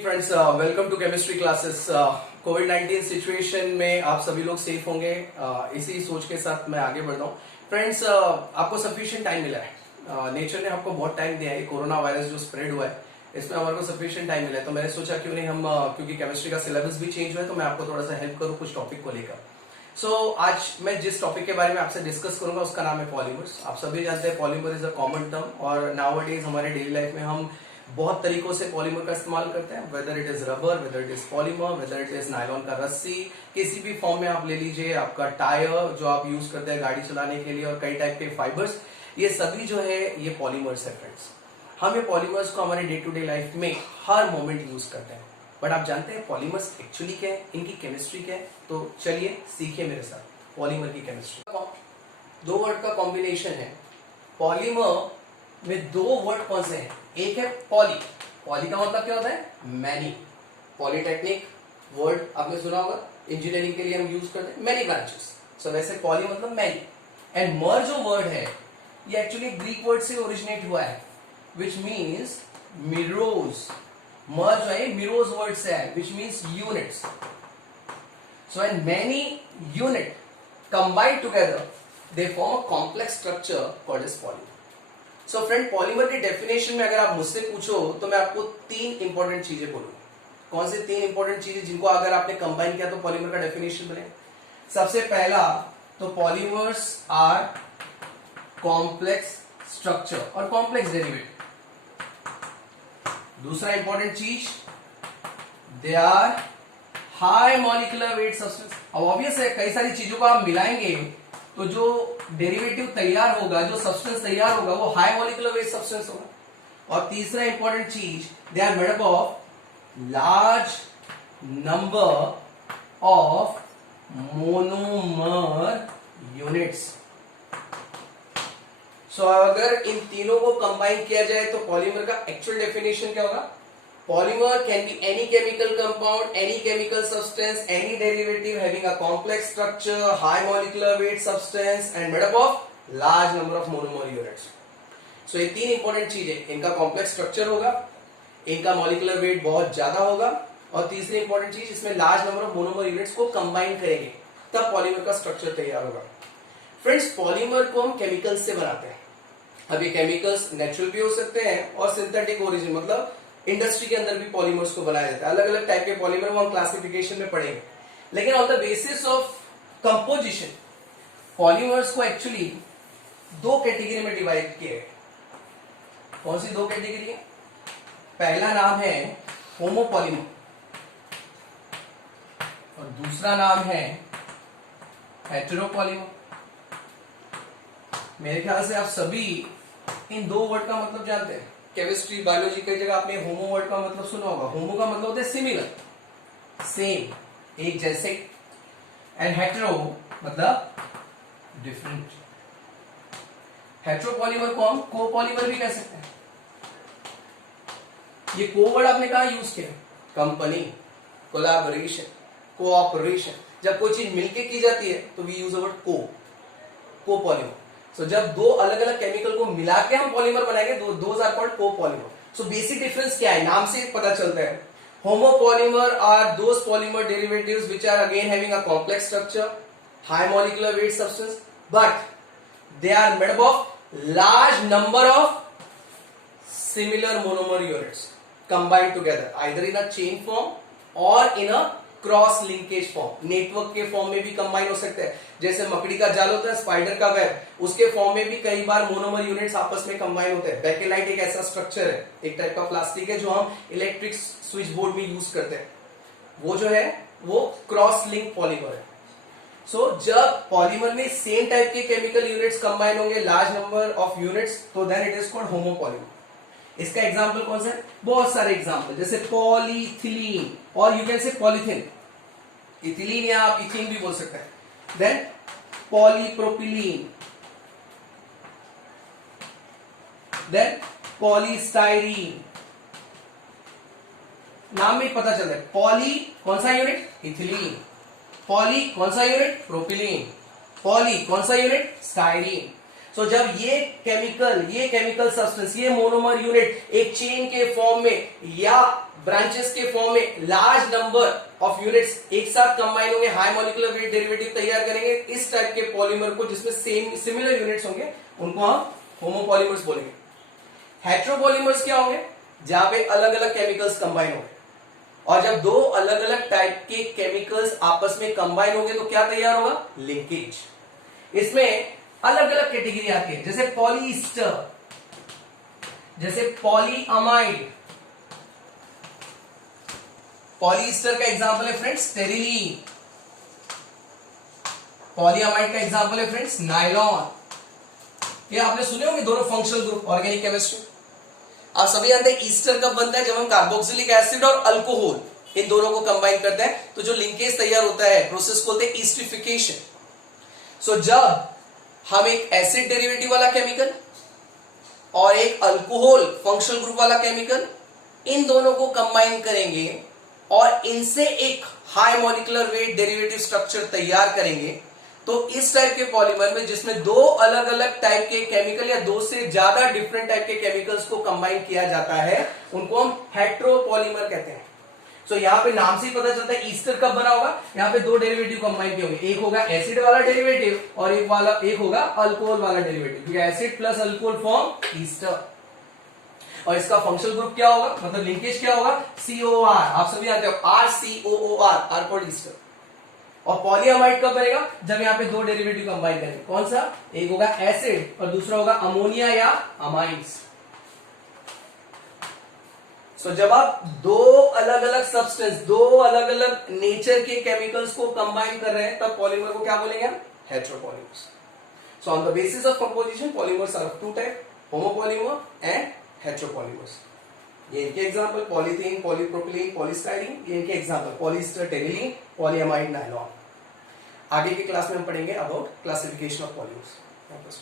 Friends, welcome to chemistry classes. Covid 19 situation में आप सभी लोग सेफ होंगे, इसी सोच के साथ मैं आगे बढ़ रहा हूँ। फ्रेंड्स, आपको सफिशिएंट टाइम मिला है, नेचर ने आपको बहुत टाइम दिया है। कोरोना वायरस जो स्प्रेड हुआ है इसमें हमारे को सफिशिएंट टाइम मिला है, तो मैंने सोचा क्यों नहीं हम क्योंकि केमिस्ट्री का सिलेबस भी चेंज हुआ है तो मैं आपको थोड़ा सा हेल्प करूँ कुछ टॉपिक को लेकर। सो आज मैं जिस टॉपिक के बारे में आपसे डिस्कस करूंगा उसका नाम है पॉलीमर्स। आप सभी जानते हैं polymer is a common term, और नाउअडेज हमारे डेली लाइफ में हम बहुत तरीकों से पॉलीमर का इस्तेमाल करते हैं। Whether it is rubber, whether it is polymer, whether it is nylon का रस्सी, किसी भी फॉर्म में आप ले लीजिए। आपका टायर जो आप यूज करते हैं गाड़ी चलाने के लिए, और कई टाइप के फाइबर्स, ये सभी जो है ये पॉलीमर्स है। फ्रेंड्स, हम ये पॉलीमर्स को हमारे डे टू डे लाइफ में हर मोमेंट यूज करते हैं। बट आप जानते हैं पॉलीमर्स एक्चुअली क्या है, इनकी केमिस्ट्री क्या है? तो चलिए सीखिए मेरे साथ पॉलीमर की केमिस्ट्री। दो वर्ड का कॉम्बिनेशन है पॉलीमर में। दो वर्ड कौन से हैं? एक है पॉली। पॉली का मतलब क्या होता है? मैनी। पॉलीटेक्निक वर्ड आपने सुना होगा, इंजीनियरिंग के लिए हम यूज करते हैं, मैनी ब्रांचेस। सो वैसे पॉली मतलब मैनी। एंड मर जो वर्ड है ये एक्चुअली ग्रीक वर्ड से ओरिजिनेट हुआ है, विच मीन्स मिरोज। मर जो है मिरोज वर्ड से है, which means units. So and many unit combined together they form a complex structure called as polymer. So friend, polymer की डेफिनेशन में अगर आप मुझसे पूछो तो मैं आपको तीन इंपॉर्टेंट चीजें बोलूंगा। कौन से तीन इंपॉर्टेंट चीजें जिनको अगर आपने कंबाइन किया तो पॉलीमर का डेफिनेशन बने? सबसे पहला तो पॉलीमर्स आर कॉम्प्लेक्स स्ट्रक्चर और कॉम्प्लेक्स डेरिवेटिव। दूसरा इंपॉर्टेंट चीज, they are high molecular weight substance. अब ऑब्वियस है कई सारी चीजों को आप मिलाएंगे तो जो डेरिवेटिव तैयार होगा, जो सब्सटेंस तैयार होगा वो हाई मॉलिक्यूलर वेट सब्सटेंस होगा। और तीसरा इंपॉर्टेंट चीज, they are made up of large number of monomer units. So अगर इन तीनों को कंबाइन किया जाए तो पॉलीमर का एक्चुअल डेफिनेशन क्या होगा? Polymer can be any chemical compound, any chemical substance, any derivative having a complex structure, high molecular weight substance and made up of large number of monomer units. So ये तीन important चीज है, इनका complex structure होगा, इनका molecular weight बहुत ज्यादा होगा, और तीसरी इंपॉर्टेंट चीज इसमें large number of monomer units को कंबाइन करेंगे तब पॉलीमर का स्ट्रक्चर तैयार होगा। फ्रेंड्स, पॉलीमर को हम केमिकल्स से बनाते हैं। अब ये केमिकल्स नेचुरल भी हो सकते हैं और सिंथेटिक ओरिजिन, मतलब इंडस्ट्री के अंदर भी पॉलीमर्स को बनाया जाता है। अलग अलग टाइप के पॉलीमर वो हम क्लासिफिकेशन में पढ़ेंगे, लेकिन on the basis of composition polymers को एक्चुअली दो कैटेगरी में डिवाइड किया है। कौन सी दो कैटेगरी है? पहला नाम है होमोपॉलीमर और दूसरा नाम है हेटेरोपॉलीमर। मेरे ख्याल से आप सभी इन दो वर्ड का मतलब जानते हैं। केमिस्ट्री बायोलॉजी कई जगह आपने होमो वर्ड का मतलब सुना होगा। होमो का मतलब होता है सिमिलर, सेम, एक जैसे, एंड हेटेरो मतलब डिफरेंट। हेटेरोपॉलीमर को हम कोपॉलीमर भी कह सकते हैं। ये को वर्ड आपने कहा यूज किया? Company, collaboration, cooperation. जब कोई चीज मिलके की जाती है तो we use the word copolymer. So जब दो अलग अलग केमिकल को मिला के हम पॉलीमर बनाएंगे, those are called copolymer. So basic difference क्या है? नाम से पता चलता है। Homopolymer are those polymer derivatives which are again having a complex structure, high molecular weight substance, but they are made up of large number of similar monomer units combined together either in a chain form or in a cross linkage form. Network के form में भी combine हो सकते हैं। जैसे मकड़ी का जाल होता है, स्पाइडर का वेब, उसके फॉर्म में भी कई बार मोनोमर यूनिट्स आपस में कंबाइन होते हैं। बेकेलाइट एक ऐसा स्ट्रक्चर है, एक टाइप का प्लास्टिक है जो हम इलेक्ट्रिक स्विच बोर्ड में यूज करते हैं। वो जो है वो क्रॉस लिंक पॉलीमर है। सो जब पॉलीमर में सेम टाइप के केमिकल यूनिट्स कंबाइन होंगे, लार्ज नंबर ऑफ यूनिट्स, तो then it is called homopolymer. इसका एग्जाम्पल कौन सा है? बहुत सारे एग्जाम्पल, जैसे पॉलीथिलीन और you can say polythene. Ethylene या आप इथिन भी बोल सकते हैं। Then polypropylene, then polystyrene. नाम में पता चलता है। पॉली कौन सा यूनिट? इथिलीन। पॉली कौन सा यूनिट? प्रोपिलीन। पॉली कौन सा यूनिट? स्टाइरीन। सो जब ये केमिकल सब्सटेंस, ये मोनोमर यूनिट एक चेन के फॉर्म में या ब्रांचेस के फॉर्म में लार्ज नंबर ऑफ यूनिट्स एक साथ कंबाइन होंगे, हाई मॉलिक्यूलर वेट डेरिवेटिव तैयार करेंगे, इस टाइप के पॉलीमर को जिसमें सेम सिमिलर यूनिट्स होंगे उनको हम होमोपॉलीमर्स बोलेंगे। हेट्रोपॉलीमर्स क्या होंगे? जहां पे अलग अलग केमिकल्स कंबाइन होंगे, और जब दो अलग अलग टाइप के केमिकल्स आपस में कंबाइन होंगे तो क्या तैयार होगा? लिंकेज। इसमें अलग अलग कैटेगरी आती है, जैसे पॉलीईस्टर, जैसे पॉलीअमाइड। पॉलीईस्टर का एग्जांपल है फ्रेंड्स स्टेरिलीन, पॉलीअमाइड का एग्जांपल है फ्रेंड्स नायलॉन। ये आपने सुने होंगे दोनों फंक्शनल ग्रुप ऑर्गेनिक केमिस्ट्री। आप सभी जानते हैं ईस्टर कब बनता है? जब हम कार्बोक्सिलिक एसिड और अल्कोहल इन दोनों को कंबाइन करते हैं तो जो लिंकेज तैयार होता है प्रोसेस को बोलते हैं ईस्टिफिकेशन। सो जब हम एक एसिड डेरिवेटिव वाला केमिकल और एक अल्कोहल फंक्शनल ग्रुप वाला केमिकल, इन दोनों को कंबाइन करेंगे और इनसे एक high molecular wait derivative structure तैयार करेंगे, तो इस टाइप के पॉलीमर में जिसमें दो अलग अलग टाइप के केमिकल या दो से ज्यादा डिफरेंट टाइप के केमिकल्स को कंबाइन किया जाता है, उनको हम हेट्रोपॉलीमर कहते हैं। सो यहाँ पे नाम से ही पता चलता है ईस्टर कब बना होगा। यहाँ पे दो डेरिवेटिव कंबाइन किए होंगे, एक होगा एसिड वाला डेरिवेटिव और एक होगा अल्कोहल वाला डेरिवेटिव, क्योंकि acid plus alcohol form Easter. और इसका फंक्शनल ग्रुप क्या होगा, मतलब लिंकेज क्या होगा? COR। आप सभी जानते हो RCOOR, आर फॉर ईस्टर। और पॉलीअमाइड कब बनेगा? जब यहाँ पे दो डेरिवेटिव कंबाइन करेंगे। कौन सा? एक होगा एसिड और दूसरा होगा अमोनिया या अमाइड्स। सो जब आप दो अलग अलग सब्सटेंस, दो अलग अलग नेचर के केमिकल्स को कंबाइन कर रहे हैं, तब पॉलीमर को क्या बोलेंगे हम? Heteropolymers. So on the basis of composition polymers are of two type, homopolymer and heteropolymers. ये इनके एग्जांपल पॉलीथीन, पॉलीप्रोपिलीन, पॉलीस्टाइरीन, ये इनके example polyester, terylene, polyamide, nylon. आगे की क्लास में हम पढ़ेंगे अबाउट क्लासिफिकेशन ऑफ पॉलीमर्स।